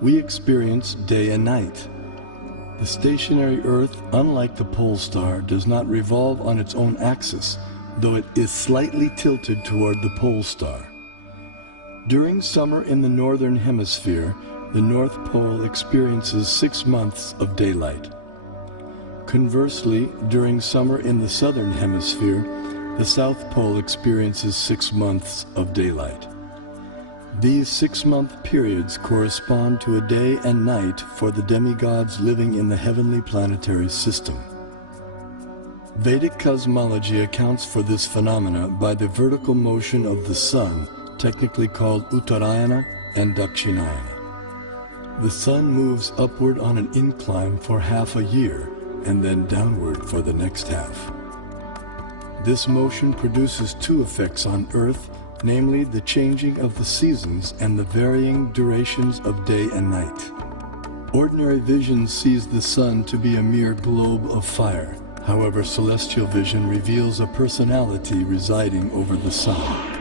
we experience day and night. The stationary Earth, unlike the pole star, does not revolve on its own axis, though it is slightly tilted toward the pole star. During summer in the northern hemisphere, the North Pole experiences 6 months of daylight. Conversely, during summer in the southern hemisphere, the South Pole experiences 6 months of daylight. These 6-month periods correspond to a day and night for the demigods living in the heavenly planetary system. Vedic cosmology accounts for this phenomena by the vertical motion of the sun, technically called Uttarayana and Dakshinayana. The sun moves upward on an incline for half a year and then downward for the next half. This motion produces 2 effects on Earth, namely the changing of the seasons and the varying durations of day and night. Ordinary vision sees the sun to be a mere globe of fire. However, celestial vision reveals a personality residing over the sun.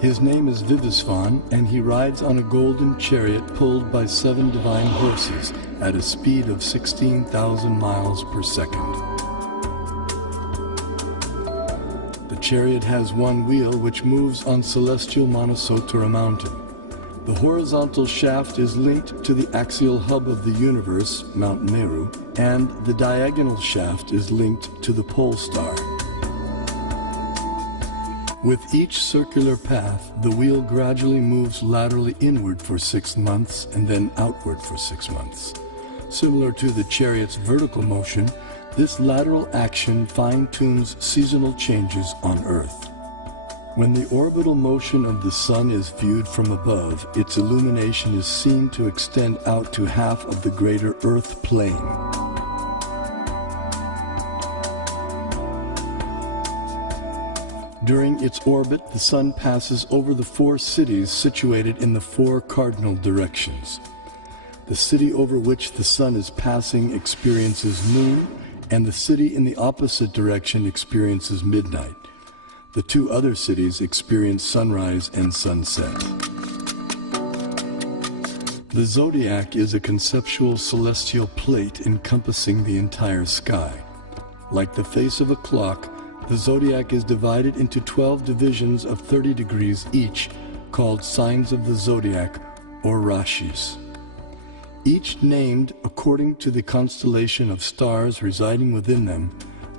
His name is Vivasvan, and he rides on a golden chariot pulled by 7 divine horses at a speed of 16,000 miles per second. The chariot has 1 wheel which moves on celestial Manasottara mountain. The horizontal shaft is linked to the axial hub of the universe, Mount Meru, and the diagonal shaft is linked to the pole star. With each circular path, the wheel gradually moves laterally inward for 6 months and then outward for 6 months. Similar to the chariot's vertical motion, this lateral action fine-tunes seasonal changes on Earth. When the orbital motion of the sun is viewed from above, its illumination is seen to extend out to half of the greater Earth plane. During its orbit, the sun passes over the 4 cities situated in the 4 cardinal directions. The city over which the sun is passing experiences noon, and the city in the opposite direction experiences midnight. The 2 other cities experience sunrise and sunset. The zodiac is a conceptual celestial plate encompassing the entire sky. Like the face of a clock, the zodiac is divided into 12 divisions of 30 degrees each, called signs of the zodiac, or rashis. Each named according to the constellation of stars residing within them.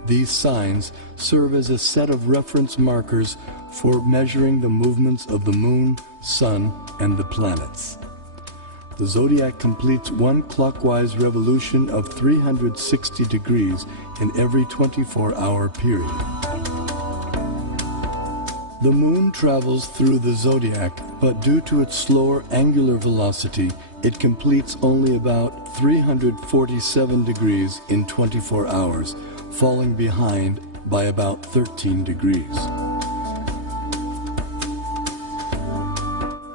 These signs serve as a set of reference markers for measuring the movements of the moon, sun, and the planets. The zodiac completes 1 clockwise revolution of 360 degrees in every 24-hour period. The moon travels through the zodiac, but due to its slower angular velocity, it completes only about 347 degrees in 24 hours, falling behind by about 13 degrees.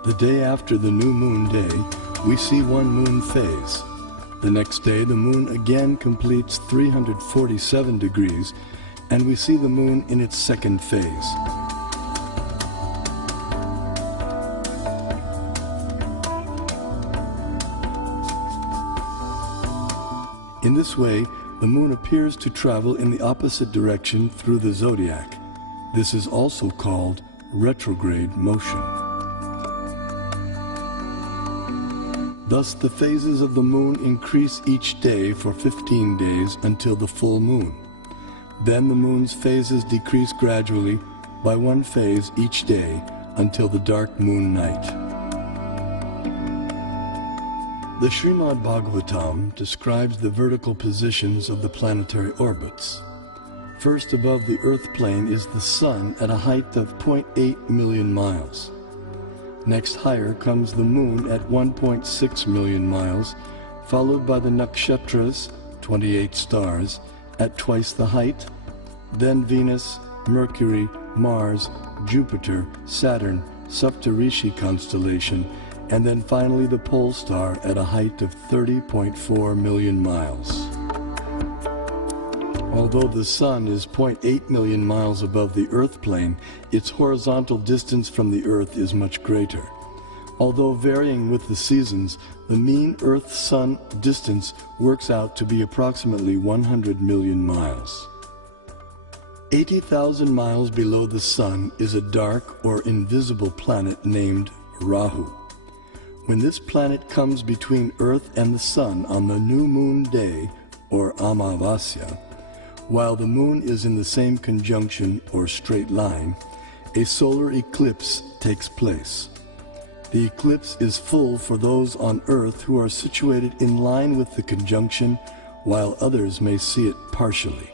The day after the new moon day, we see 1 moon phase. The next day, the moon again completes 347 degrees, and we see the moon in its 2nd phase. In this way, the moon appears to travel in the opposite direction through the zodiac. This is also called retrograde motion. Thus, the phases of the moon increase each day for 15 days until the full moon. Then the moon's phases decrease gradually by 1 phase each day until the dark moon night. The Srimad Bhagavatam describes the vertical positions of the planetary orbits. First above the Earth plane is the Sun at a height of 0.8 million miles. Next higher comes the Moon at 1.6 million miles, followed by the Nakshatras, 28 stars, at twice the height, then Venus, Mercury, Mars, Jupiter, Saturn, Saptarishi constellation, and then finally the pole star at a height of 30.4 million miles. Although the Sun is 0.8 million miles above the Earth plane, its horizontal distance from the Earth is much greater. Although varying with the seasons, the mean Earth-Sun distance works out to be approximately 100 million miles. 80,000 miles below the Sun is a dark or invisible planet named Rahu. When this planet comes between Earth and the Sun on the new moon day, or Amavasya, while the moon is in the same conjunction or straight line, a solar eclipse takes place. The eclipse is full for those on Earth who are situated in line with the conjunction, while others may see it partially.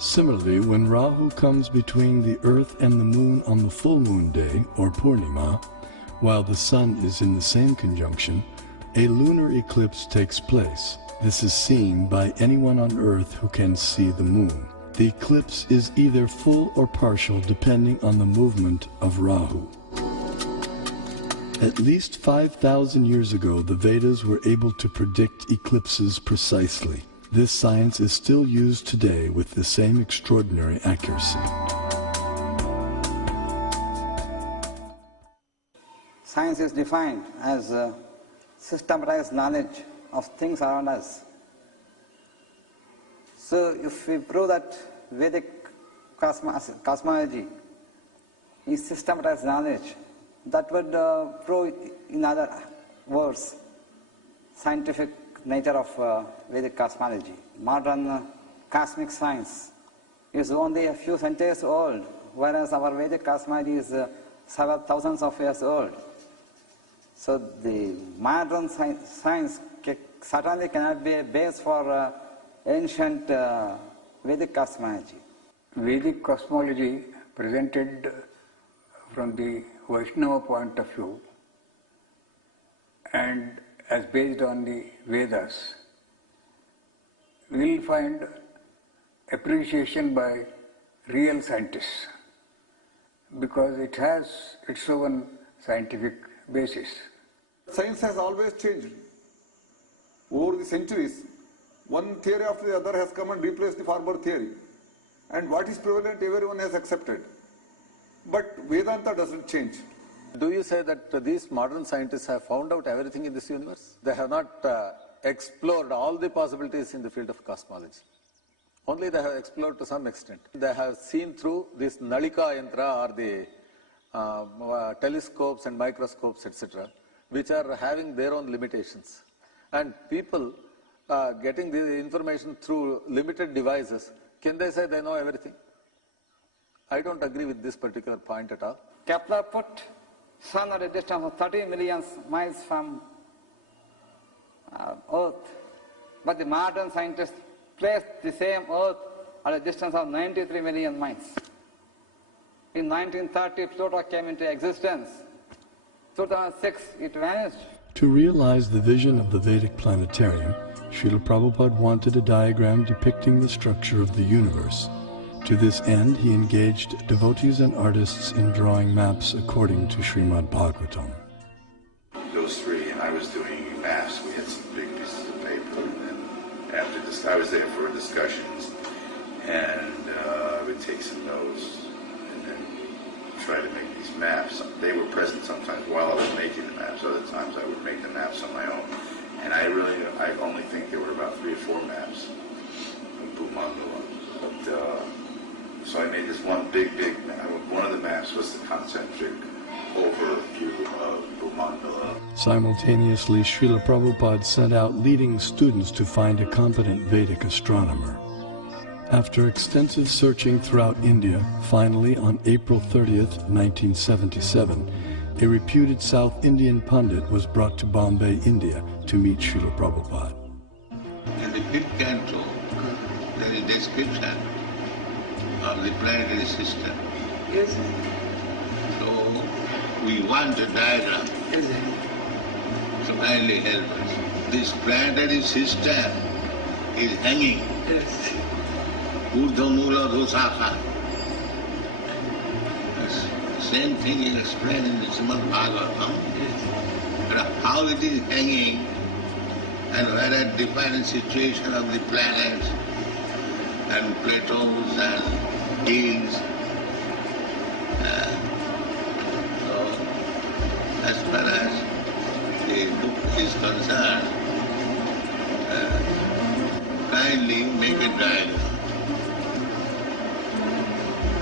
Similarly, when Rahu comes between the Earth and the Moon on the full moon day, or Purnima, while the Sun is in the same conjunction, a lunar eclipse takes place. This is seen by anyone on Earth who can see the Moon. The eclipse is either full or partial depending on the movement of Rahu. At least 5,000 years ago, the Vedas were able to predict eclipses precisely. This science is still used today with the same extraordinary accuracy. Science is defined as systematized knowledge of things around us. So if we prove that Vedic cosmology is systematized knowledge, that would prove, in other words, scientific nature of Vedic cosmology. Modern cosmic science is only a few centuries old, whereas our Vedic cosmology is several thousands of years old. So the modern science certainly cannot be a base for ancient Vedic cosmology. Vedic cosmology presented from the Vaishnava point of view and as based on the Vedas, we will find appreciation by real scientists because it has its own scientific basis. Science has always changed. Over the centuries, one theory after the other has come and replaced the former theory. And what is prevalent, everyone has accepted. But Vedanta doesn't change. Do you say that these modern scientists have found out everything in this universe? They have not explored all the possibilities in the field of cosmology. Only they have explored to some extent. They have seen through this Nalika Yantra or the telescopes and microscopes, etc., which are having their own limitations. And people getting the information through limited devices, can they say they know everything? I don't agree with this particular point at all. Kepler put Sun at a distance of 30 million miles from Earth, but the modern scientists placed the same Earth at a distance of 93 million miles. In 1930, Pluto came into existence. 2006, it vanished. To realize the vision of the Vedic Planetarium, Srila Prabhupada wanted a diagram depicting the structure of the universe. To this end, he engaged devotees and artists in drawing maps according to Srimad Bhagavatam. Those three, and I was doing maps. We had some big pieces of paper, and after this, I was there for discussions, and I would take some notes, and then try to make these maps. They were present sometimes while I was making the maps. Other times, I would make the maps on my own, and I only think there were about 3 or 4 maps of Bhumandala. But so I made this one big map. One of the maps was the concentric overview of Bhumandala. Simultaneously, Srila Prabhupada sent out leading students to find a competent Vedic astronomer. After extensive searching throughout India, finally on April 30th, 1977, a reputed South Indian pundit was brought to Bombay, India to meet Srila Prabhupada. In the 5th canto, there is a description of the planetary system. Yes. So we want a diagram. Yes. So kindly help us. This planetary system is hanging. Yes. Urdhva Mula Dosaka. Same thing is explained in the Srimad Bhagavatam. But how it is hanging and where at different situation of the planets and plateaus and hills. So as far as the book is concerned, kindly make a diagram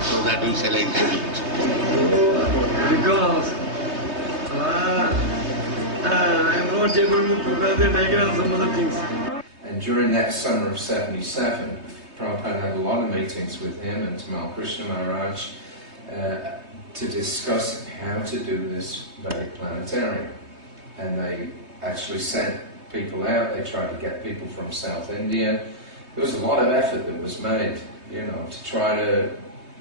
so that we shall exhibit. Because I'm not able to prepare the diagram, some other things. And during that summer of 77, Prabhupada had a lot of meetings with him and Tamal Krishna Maharaj to discuss how to do this Vedic Planetarium. And they actually sent people out, they tried to get people from South India. There was a lot of effort that was made, to try to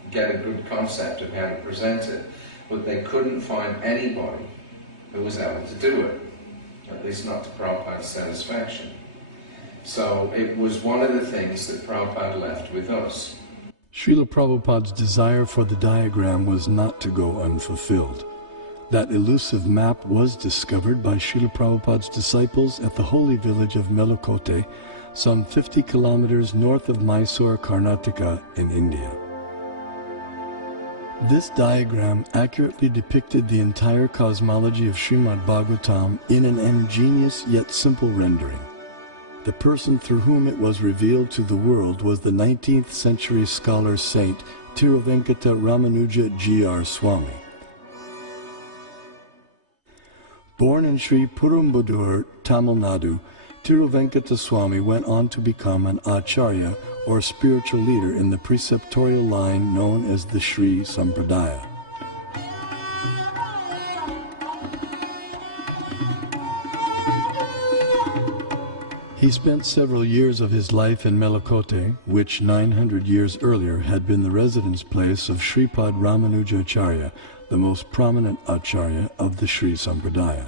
get a good concept of how to present it. But they couldn't find anybody who was able to do it, at least not to Prabhupada's satisfaction. So it was one of the things that Prabhupada left with us. Srila Prabhupada's desire for the diagram was not to go unfulfilled. That elusive map was discovered by Srila Prabhupada's disciples at the holy village of Melukote, some 50 kilometers north of Mysore, Karnataka in India. This diagram accurately depicted the entire cosmology of Srimad Bhagavatam in an ingenious yet simple rendering. The person through whom it was revealed to the world was the 19th century scholar saint Tiruvenkata Ramanuja G.R. Swami. Born in Sri Perumbudur, Tamil Nadu, Tiruvenkata Swami went on to become an acharya or spiritual leader in the preceptorial line known as the Sri Sampradaya. He spent several years of his life in Melukote, which 900 years earlier had been the residence place of Sripad Ramanujacharya, the most prominent acharya of the Sri Sampradaya.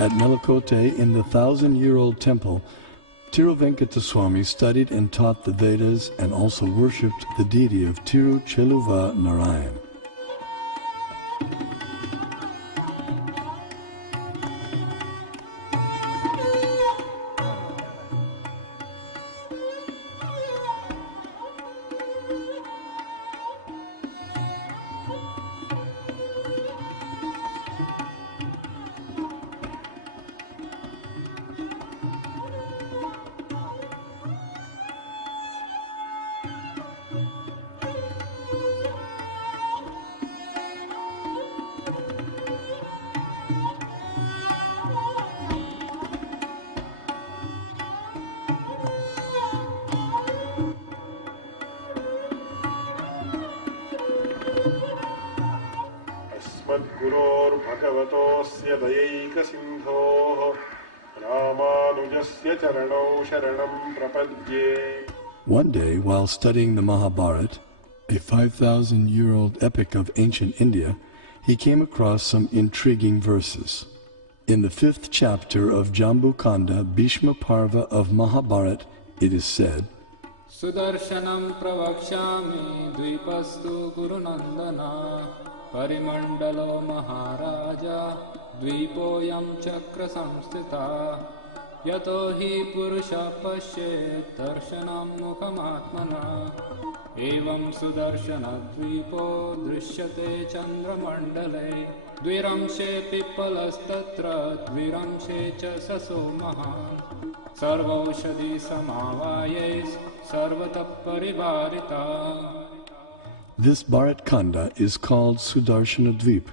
At Melukote, in the 1,000-year-old temple, Tiruvenkata Swami studied and taught the Vedas and also worshipped the deity of Tiru Cheluva Narayan. भगवतोऽस्य दयैकसिन्धोः रामानुजस्य चरणौ शरणं प्रपद्ये. One day, while studying the Mahabharata, a 5,000-year-old epic of ancient India, he came across some intriguing verses. In the 5th chapter of Jambu Kanda, Bhishma Parva of Mahabharata, it is said, Sudarshanam pravakshami dvipastu gurunandana parimandalo maharaja dvipoyam chakra samstita yato hi purusha pasye darshanam mukhamatmana evam sudarshana dvipo drishyate chandramandale dviramshe pipalastatra dviramshe cha saso maha sarvaushadhi samavayes sarvata parivarita. This Bharat Khanda is called Sudarshana Dvip,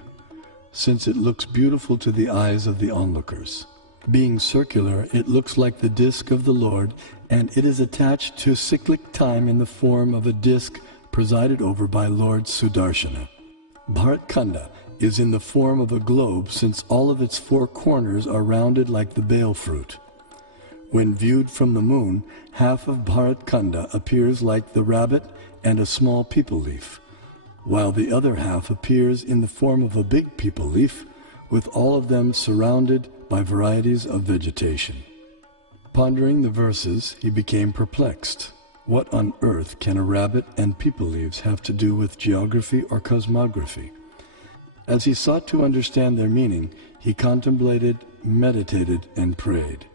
since it looks beautiful to the eyes of the onlookers. Being circular, it looks like the disk of the Lord, and it is attached to cyclic time in the form of a disk presided over by Lord Sudarshana. Bharat Khanda is in the form of a globe, since all of its 4 corners are rounded like the bale fruit. When viewed from the moon, half of Bharat Khanda appears like the rabbit and a small peepal leaf, while the other half appears in the form of a big peepal leaf, with all of them surrounded by varieties of vegetation. Pondering the verses, he became perplexed. What on earth can a rabbit and peepal leaves have to do with geography or cosmography? As he sought to understand their meaning, he contemplated, meditated, and prayed.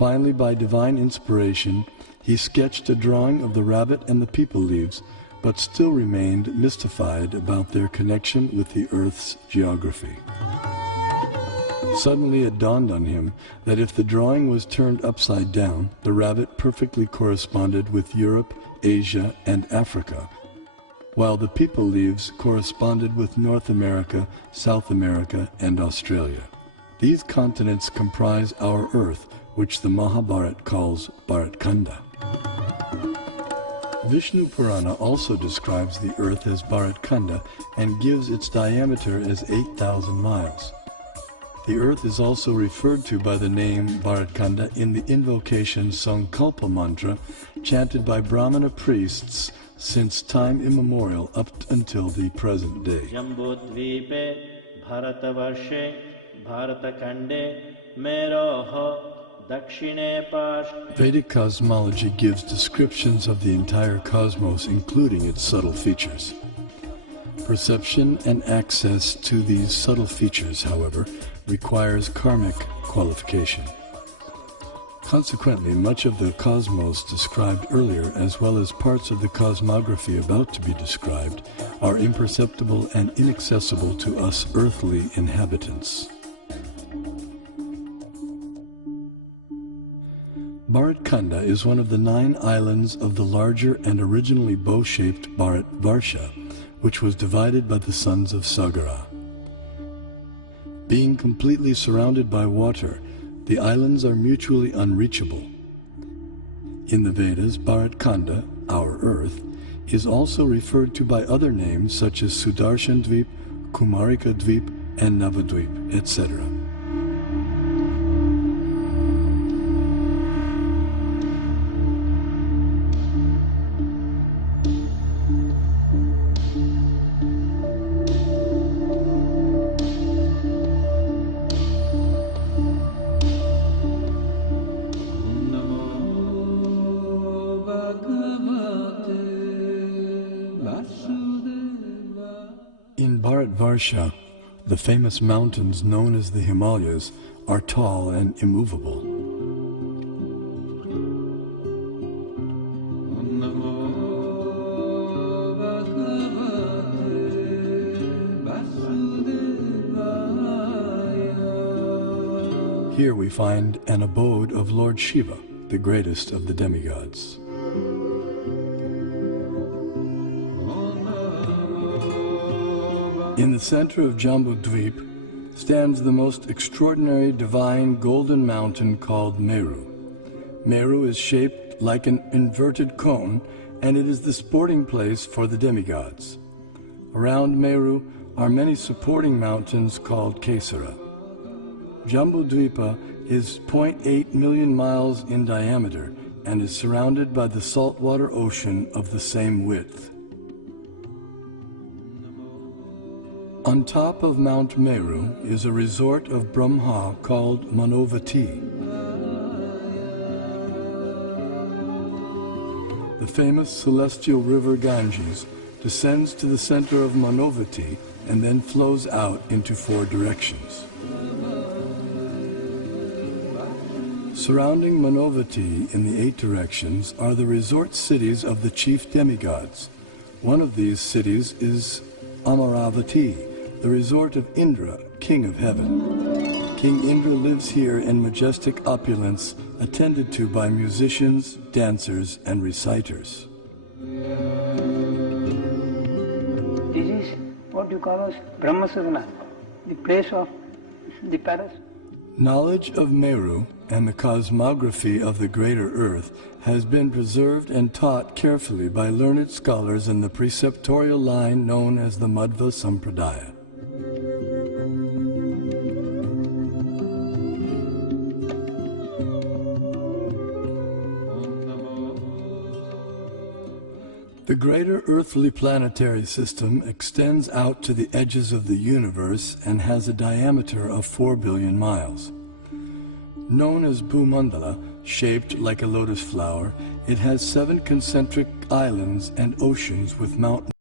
Finally, by divine inspiration, he sketched a drawing of the rabbit and the people leaves, but still remained mystified about their connection with the Earth's geography. Suddenly it dawned on him that if the drawing was turned upside down, the rabbit perfectly corresponded with Europe, Asia, and Africa, while the people leaves corresponded with North America, South America, and Australia. These continents comprise our Earth, which the Mahabharata calls Bharatkhanda. Vishnu Purana also describes the Earth as Bharatkhanda and gives its diameter as 8,000 miles. The Earth is also referred to by the name Bharatkhanda in the invocation Sankalpa mantra chanted by Brahmana priests since time immemorial up until the present day. Jambudvipe Bharatavarshe Bharatakande Meroho Dakshine Pash. Vedic cosmology gives descriptions of the entire cosmos, including its subtle features. Perception and access to these subtle features, however, requires karmic qualification. Consequently, much of the cosmos described earlier, as well as parts of the cosmography about to be described, are imperceptible and inaccessible to us earthly inhabitants. Bharatkhanda is one of the 9 islands of the larger and originally bow-shaped Bharatvarsha, which was divided by the sons of Sagara. Being completely surrounded by water, the islands are mutually unreachable. In the Vedas, Bharatkhanda, our Earth, is also referred to by other names such as Sudarshan Dvip, Kumarika Dvip, and Navadvip, etc. In Bharatvarsha, the famous mountains known as the Himalayas are tall and immovable. Here we find an abode of Lord Shiva, the greatest of the demigods. In the center of Jambudvip stands the most extraordinary divine golden mountain called Meru. Meru is shaped like an inverted cone, and it is the sporting place for the demigods. Around Meru are many supporting mountains called Kesara. Jambudvipa is 0.8 million miles in diameter and is surrounded by the saltwater ocean of the same width. On top of Mount Meru is a resort of Brahma called Manavati. The famous celestial river Ganges descends to the center of Manavati and then flows out into 4 directions. Surrounding Manavati in the 8 directions are the resort cities of the chief demigods. One of these cities is Amaravati, the resort of Indra, king of heaven. King Indra lives here in majestic opulence, attended to by musicians, dancers, and reciters. This is what you call as Brahmasarana, the place of the palace. Knowledge of Meru and the cosmography of the greater Earth has been preserved and taught carefully by learned scholars in the preceptorial line known as the Madhva Sampradaya. The greater earthly planetary system extends out to the edges of the universe and has a diameter of 4 billion miles. Known as Bhumandala, shaped like a lotus flower, it has 7 concentric islands and oceans with mountains.